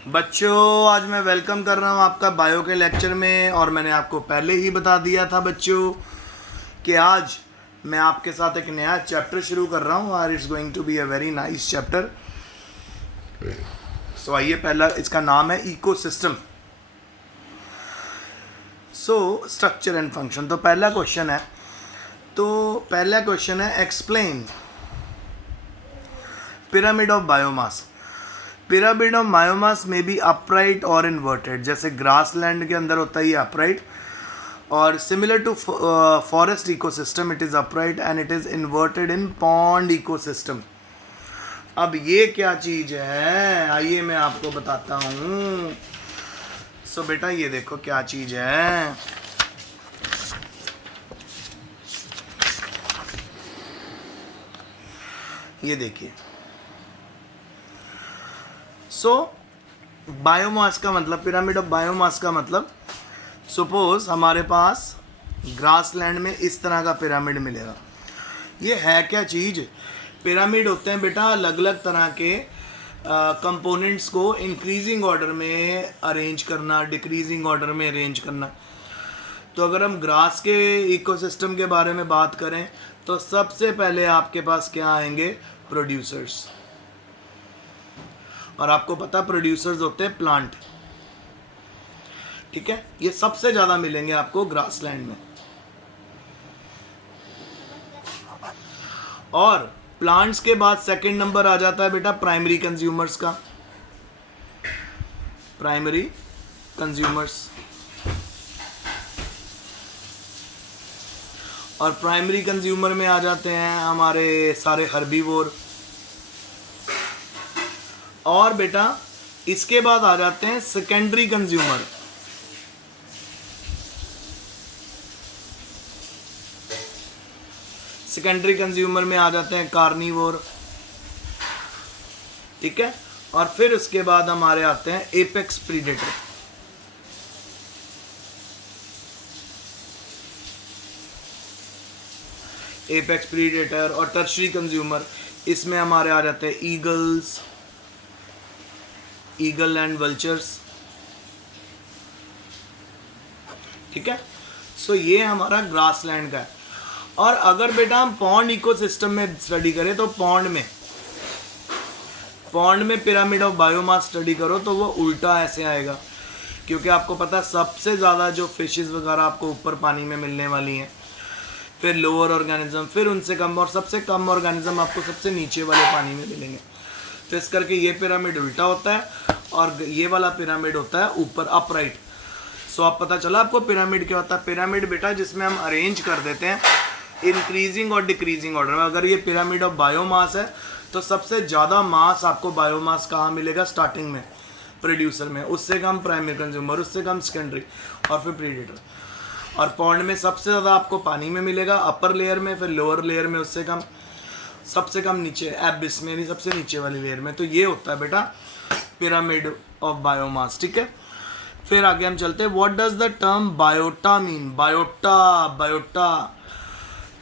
बच्चों आज मैं वेलकम कर रहा हूँ आपका बायो के लेक्चर में। और मैंने आपको पहले ही बता दिया था बच्चों कि आज मैं आपके साथ एक नया चैप्टर शुरू कर रहा हूँ और it's going to be a very nice chapter. So आइए, पहला इसका नाम है ecosystem. So structure and function. तो पहला क्वेश्चन है explain pyramid of biomass. Pyramid of biomass में बी अपराइट और इन्वर्टेड। जैसे ग्रास लैंड के अंदर होता है ये अपराइट, और similar to forest ecosystem it is upright and it is inverted in pond ecosystem. अब ये क्या चीज़ है, आइए मैं आपको बताता हूँ। सो बेटा ये देखो क्या चीज़ है। ये देखिए। सो बायोमास का मतलब, पिरामिड ऑफ बायोमास का मतलब, सपोज हमारे पास ग्रास लैंड में इस तरह का पिरामिड मिलेगा। ये है क्या चीज़? पिरामिड होते हैं बेटा अलग अलग तरह के कंपोनेंट्स को इंक्रीजिंग ऑर्डर में अरेंज करना, डिक्रीजिंग ऑर्डर में अरेंज करना। तो अगर हम ग्रास के इकोसिस्टम के बारे में बात करें तो सबसे पहले आपके पास क्या आएंगे? प्रोड्यूसर्स। और आपको पता प्रोड्यूसर्स होते हैं प्लांट, ठीक है। ये सबसे ज़्यादा मिलेंगे आपको ग्रासलैंड में। और प्लांट्स के बाद सेकंड नंबर आ जाता है बेटा प्राइमरी कंज्यूमर्स का। Primary consumers. और प्राइमरी कंज्यूमर में आ जाते हैं हमारे सारे हर्बीवोर। और बेटा इसके बाद आ जाते हैं सेकेंडरी कंज्यूमर। सेकेंडरी कंज्यूमर में आ जाते हैं कार्निवोर, ठीक है। और फिर उसके बाद हमारे आते हैं एपेक्स प्रीडेटर। एपेक्स प्रीडेटर और टर्शरी कंज्यूमर, इसमें हमारे आ जाते हैं ईगल एंड वल्चर्स, ठीक है। सो ये हमारा ग्रासलैंड का है। और अगर बेटा हम पॉन्ड इकोसिस्टम में स्टडी करें तो पॉन्ड में पिरामिड ऑफ बायोमास स्टडी करो तो वो उल्टा ऐसे आएगा, क्योंकि आपको पता है सबसे ज़्यादा जो फिशेस वगैरह आपको ऊपर पानी में मिलने वाली हैं, फिर लोअर ऑर्गेनिज्म, फिर उनसे कम, और सबसे कम ऑर्गेनिज्म आपको सबसे नीचे वाले पानी में मिलेंगे। तो इस करके ये पिरामिड उल्टा होता है और ये वाला पिरामिड होता है ऊपर अपराइट। सो अब पता चला आपको पिरामिड क्या होता है। पिरामिड बेटा जिसमें हम अरेंज कर देते हैं इंक्रीजिंग और डिक्रीजिंग ऑर्डर में। अगर ये पिरामिड ऑफ बायोमास है तो सबसे ज़्यादा मास आपको बायोमास कहाँ मिलेगा? स्टार्टिंग में प्रोड्यूसर में, उससे कम प्राइमरी कंज्यूमर, उससे कम सेकेंडरी, और फिर प्रीडेटर। और पॉन्ड में सबसे ज़्यादा आपको पानी में मिलेगा अपर लेयर में, फिर लोअर लेयर में उससे कम, सबसे कम नीचे एबिस में, नहीं सबसे नीचे वाली लेयर में। तो ये होता है बेटा पिरामिड ऑफ बायोमास, ठीक है। फिर आगे हम चलते हैं। What does the term biota mean?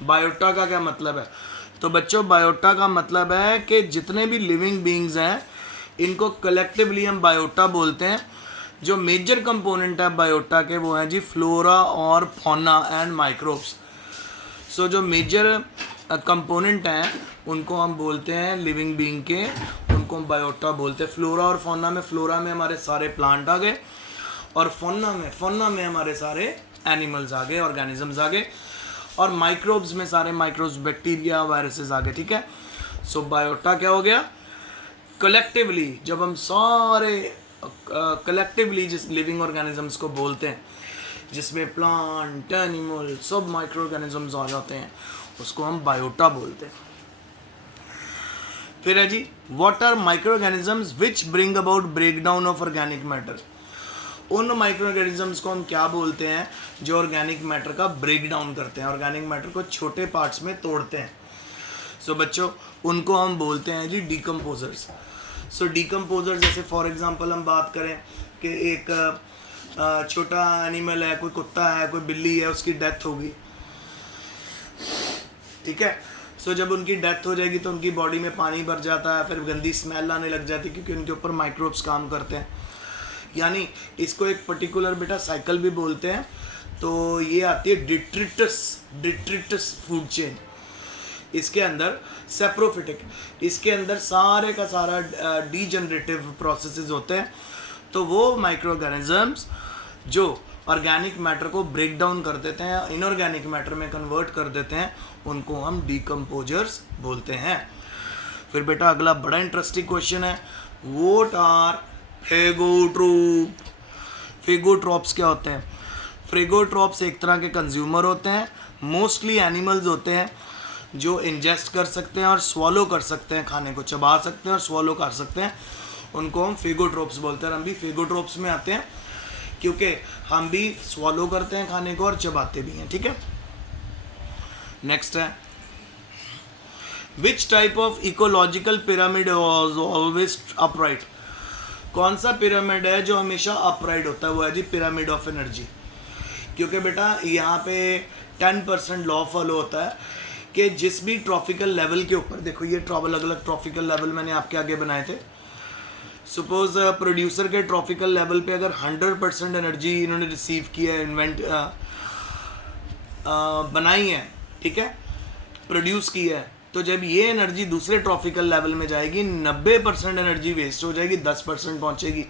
Biota का क्या मतलब है? तो बच्चों बायोटा का मतलब है कि जितने भी लिविंग बींग्स हैं इनको कलेक्टिवली हम बायोटा बोलते हैं। जो मेजर कंपोनेंट है बायोटा के वो हैं जी फ्लोरा और फौना एंड माइक्रोब्स। सो जो मेजर कंपोनेंट हैं उनको हम बोलते हैं लिविंग बीइंग के, उनको हम बायोटा बोलते हैं। फ्लोरा और फौना में, फ्लोरा में हमारे सारे प्लांट आ गए, और फौना में हमारे सारे एनिमल्स आ गए, ऑर्गेनिजम्स आ गए, और माइक्रोब्स में सारे माइक्रोब्स, बैक्टीरिया, वायरसेस आ गए, ठीक है। सो बायोटा क्या हो गया? कलेक्टिवली, जब हम सारे कलेक्टिवली जिस लिविंग ऑर्गेनिजम्स को बोलते हैं, जिसमें प्लांट, एनिमल, सब माइक्रो ऑर्गेनिजम्स आ जाते हैं, उसको हम बायोटा बोलते हैं। फिर है जी what are micro organisms which bring about breakdown of organic matter. उन माइक्रो ऑर्गेनिजम्स को हम क्या बोलते हैं? जो ऑर्गेनिक मैटर का ब्रेक डाउन करते हैं, ऑर्गेनिक मैटर को छोटे पार्ट्स में तोड़ते हैं। सो बच्चों उनको हम बोलते हैं जी डिकम्पोजर्स। सो डिकम्पोजर जैसे फॉर एग्जांपल हम बात करें कि एक छोटा एनिमल है, कोई कुत्ता है, कोई बिल्ली है, उसकी डेथ होगी, ठीक है। सो जब उनकी डेथ हो जाएगी तो उनकी बॉडी में पानी भर जाता है, फिर गंदी स्मेल आने लग जाती है क्योंकि उनके ऊपर माइक्रोब्स काम करते हैं। यानी इसको एक पर्टिकुलर बेटा साइकिल भी बोलते हैं। तो ये आती है डिट्रिटस फूड चेन। इसके अंदर सेप्रोफिटिक, इसके अंदर सारे का सारा डीजनरेटिव प्रोसेसेस होते हैं। तो वो माइक्रो ऑर्गेनिजम्स जो ऑर्गेनिक मैटर को ब्रेक डाउन कर देते हैं, इनऑर्गेनिक मैटर में कन्वर्ट कर देते हैं, उनको हम डिकम्पोजर्स बोलते हैं। फिर बेटा अगला बड़ा इंटरेस्टिंग क्वेश्चन है, व्हाट आर फेगोट्रोप। फेगोट्रोप्स क्या होते हैं? फेगोट्रोप्स एक तरह के कंज्यूमर होते हैं, मोस्टली एनिमल्स होते हैं जो इंजेस्ट कर सकते हैं और स्वॉलो कर सकते हैं, खाने को चबा सकते हैं और स्वॉलो कर सकते हैं, उनको हम फेगोट्रोप्स बोलते हैं। हम भी फेगोट्रोप्स में आते हैं क्योंकि हम भी स्वॉलो करते हैं खाने को और चबाते भी हैं, ठीक है। नेक्स्ट है, which type of ecological pyramid was always upright. कौन सा पिरामिड है जो हमेशा अपराइट होता है? वो है जी पिरामिड ऑफ एनर्जी। क्योंकि बेटा यहाँ पे 10% लॉ फॉलो होता है कि जिस भी ट्रॉपिकल लेवल के ऊपर, देखो ये अलग अलग ट्रॉपिकल लेवल मैंने आपके आगे बनाए थे। सपोज प्रोड्यूसर के ट्रॉपिकल लेवल पे अगर 100% एनर्जी इन्होंने रिसीव की है, बनाई है, ठीक है, प्रोड्यूस की है, तो जब ये एनर्जी दूसरे ट्रॉपिकल लेवल में जाएगी 90% एनर्जी वेस्ट हो जाएगी, 10% पहुंचेगी।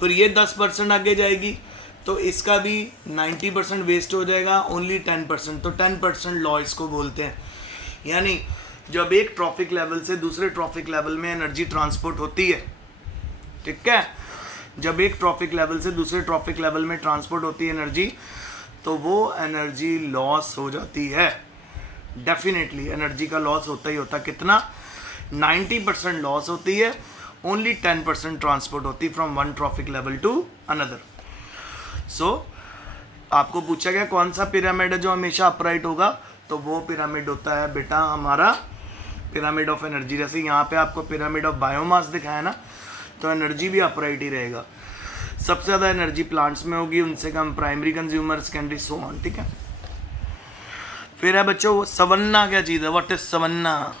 फिर ये 10% आगे जाएगी तो इसका भी 90% वेस्ट हो जाएगा, ओनली 10%। तो 10% लॉ इसको बोलते हैं। यानी जब एक ट्रॉपिक लेवल से दूसरे ट्रॉपिक लेवल में एनर्जी ट्रांसपोर्ट होती है, ठीक है, जब एक ट्रॉपिक लेवल से दूसरे ट्रॉपिक लेवल में ट्रांसपोर्ट होती है एनर्जी, तो वो एनर्जी लॉस हो जाती है। डेफिनेटली एनर्जी का लॉस होता ही होता, कितना? 90% लॉस होती है, ओनली 10% ट्रांसपोर्ट होती है from one trophic level to another. So आपको पूछा गया कौन सा पिरामिड है जो हमेशा अपराइट होगा, तो वो पिरामिड होता है बेटा हमारा पिरामिड ऑफ एनर्जी। जैसे यहाँ पे आपको पिरामिड ऑफ बायोमास दिखाया ना, तो एनर्जी भी अपराइट ही रहेगा। सबसे ज़्यादा एनर्जी प्लांट्स में होगी, उनसे कम primary consumer, secondary, so on, ठीक है। फिर है बच्चों सवन्ना क्या चीज़ है? What is सवन्ना?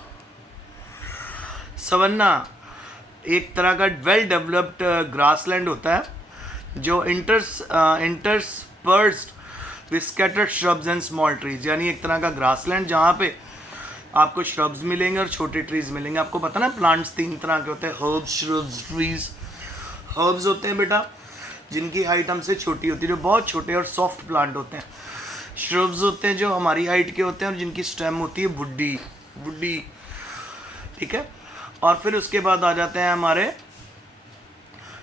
सवन्ना एक तरह का वेल डेवलप्ड ग्रासलैंड होता है जो interspersed with scattered shrubs and small trees. यानी एक तरह का ग्रासलैंड जहाँ पे आपको श्रब्स मिलेंगे और छोटे ट्रीज मिलेंगे। आपको पता ना प्लांट्स 3 तरह के होते हैं, हर्ब्स, श्रब्स, ट्रीज। हर्ब्स होते हैं बेटा जिनकी हाइट हमसे छोटी होती है, जो बहुत छोटे और सॉफ्ट प्लांट होते हैं। श्रब्स होते हैं जो हमारी हाइट के होते हैं और जिनकी स्टेम होती है वुडी, ठीक है। और फिर उसके बाद आ जाते हैं हमारे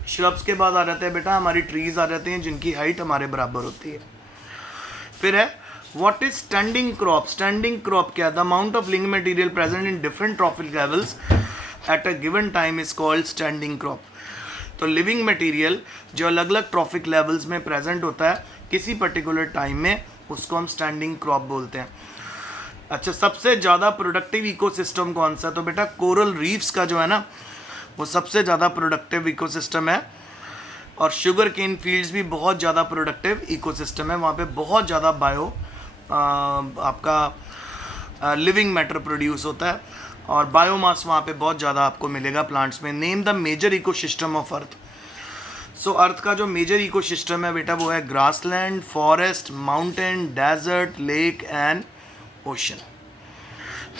श्रब्स के बाद आ जाते हैं बेटा हमारी ट्रीज आ जाते हैं जिनकी हाइट हमारे बराबर होती है। फिर है what is standing crop. Standing crop क्या? The amount of living material present in different trophic levels at a given time is called standing crop. तो लिविंग मटेरियल जो अलग अलग ट्रॉपिक लेवल्स में प्रेजेंट होता है किसी पर्टिकुलर टाइम में, उसको हम स्टैंडिंग क्रॉप बोलते हैं। अच्छा, सबसे ज़्यादा प्रोडक्टिव इकोसिस्टम कौन सा? तो बेटा कोरल रीफ्स का जो है ना, वो सबसे ज़्यादा प्रोडक्टिव इकोसिस्टम है। और शुगर केन फील्ड्स भी बहुत ज़्यादा प्रोडक्टिव इकोसिस्टम है। वहाँ पे बहुत ज़्यादा आपका लिविंग मैटर प्रोड्यूस होता है और बायोमास वहाँ पे बहुत ज़्यादा आपको मिलेगा प्लांट्स में। Name the major ecosystem of earth. So earth का जो मेजर इकोसिस्टम है बेटा वो है grassland, forest, mountain, desert, lake and ocean.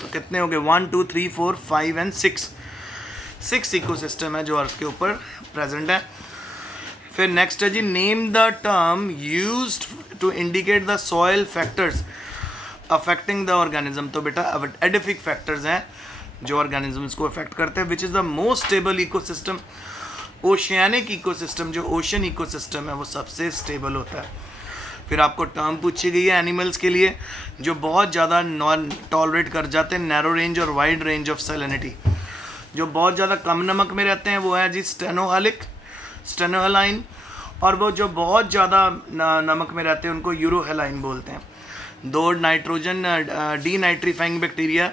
तो कितने हो गए? 1 2 3 4 5 एंड 6 इकोसिस्टम है जो अर्थ के ऊपर प्रेजेंट है। फिर नेक्स्ट है जी, name the term used to indicate the soil factors affecting the organism. तो बेटा एडिफिक फैक्टर्स हैं जो ऑर्गेनिजम्स को अफेक्ट करते हैं। Which is the most stable ecosystem? Oceanic ecosystem, जो ओशन इकोसिस्टम है वो सबसे स्टेबल होता है। फिर आपको टर्म पूछी गई है एनिमल्स के लिए जो बहुत ज़्यादा नॉन टॉलरेट कर जाते हैं नैरो रेंज और वाइड रेंज ऑफ सैलिनिटी। जो बहुत ज़्यादा कम नमक में रहते हैं वो है जी स्टेनोहेलाइन, और वो जो बहुत ज़्यादा नमक में रहते हैं उनको यूरोहेलाइन बोलते हैं। 2 नाइट्रोजन डीनाइट्रीफाइंग बैक्टीरिया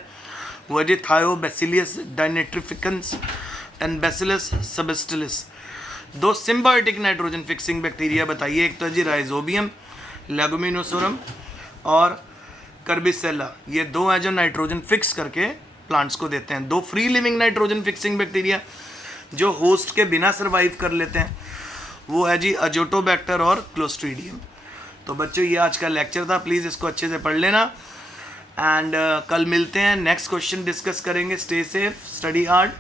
वो है जी thiobacillus denitrificans and bacillus subtilis. 2 symbiotic nitrogen fixing bacteria बताइए, एक तो है जी राइजोबियम लेगुमिनोसोरम और कर्बिसेला, ये 2 हैं जो नाइट्रोजन फिक्स करके प्लांट्स को देते हैं। 2 free living nitrogen fixing bacteria जो होस्ट के बिना सर्वाइव कर लेते हैं, वो है जी अजोटोबैक्टर और क्लोस्ट्रीडियम। तो बच्चों ये आज का लेक्चर था, प्लीज़ इसको अच्छे से पढ़ लेना एंड कल मिलते हैं, नेक्स्ट क्वेश्चन डिस्कस करेंगे। Stay safe, study hard.